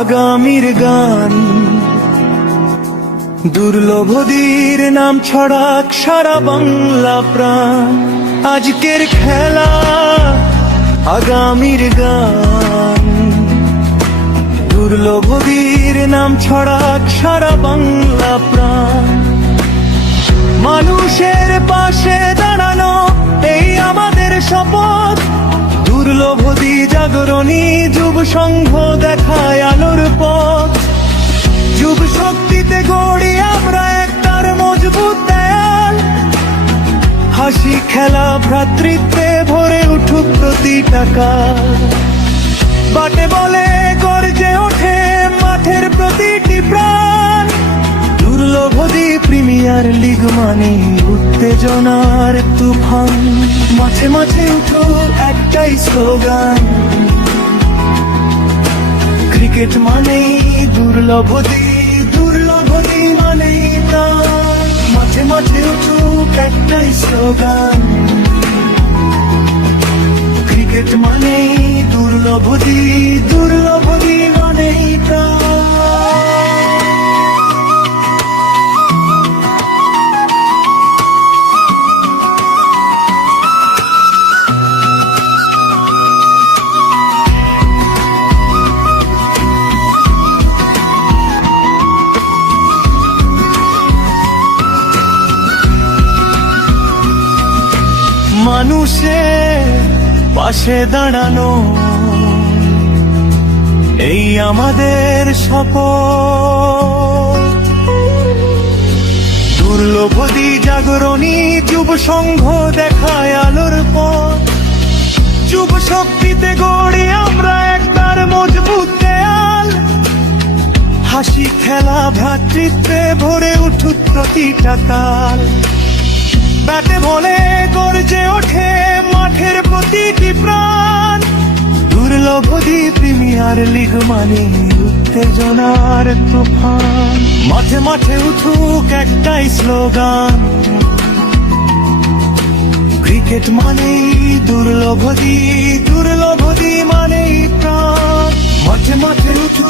আগামীর গান। দুর্লভদীর নাম ছড়াক সারা বাংলা প্রাণ। আজকের খেলা আগামীর গান। দুর্লভদীর নাম ছড়াক সারা বাংলা প্রাণ। মানুষের পাশে দাঁড়ানো এই আমাদের শপথ। দুর্লভদী জাগরণী যুব সংঘ দেখায় আলোর পথ। যুব শক্তিতে গড়ি আমরা একটার মজবুত দেয়াল। হাসি খেলা ভ্রাতৃত্বে ভরে উঠুক প্রতিটা কাল। বাটে বলে গর্জে ওঠে মাঠের প্রতিটি প্রাণ। দুর্লভদী প্রিমিয়ার লিগ মানে উত্তেজনার তুফান। মাঝে মাঝে উঠো একটাই স্লোগান, ক্রিকেট মানেই দুর্লভদী, দুর্লভদী মানেই প্রাণ। মাঝে মাঝে উঠো একটাই স্লোগান, ক্রিকেট মানেই দুর্লভদী, দুর্লভদী মানেই প্রাণ। মানুষের পাশে দাঁড়ানো এই আমাদের শপথ। দুর্লভদী জাগরণী যুব সংঘ দেখায় আলোর পথ। যুব শক্তিতে গড়ি আমরা একটার মজবুত দেয়াল। হাসি খেলা ভ্রাতৃত্বে ভরে উঠুক প্রতিটা কাল। ব্যাটে বলে গর্জে ওঠে মাঠের প্রতিটি প্রাণ। দুর্লভদী প্রিমিয়ার লিগ মানে উত্তেজনার তুফান। মাঠে মাঠে উঠুক একটাই স্লোগান, ক্রিকেট মানেই দুর্লভদী, দুর্লভদী মানেই প্রাণ। মাঠে মাঠে উঠুক